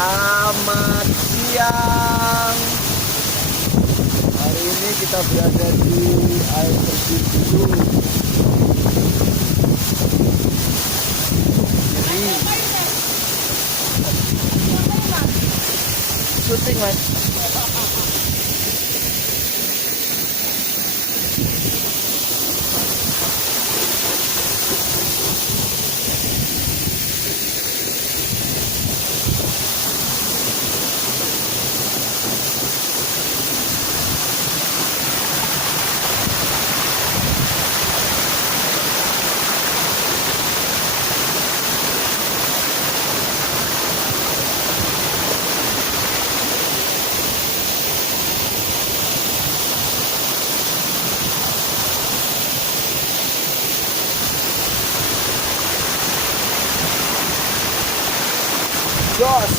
Selamat siang. Hari ini kita berada di air terjun dulu. Ini syuting mas. Jos.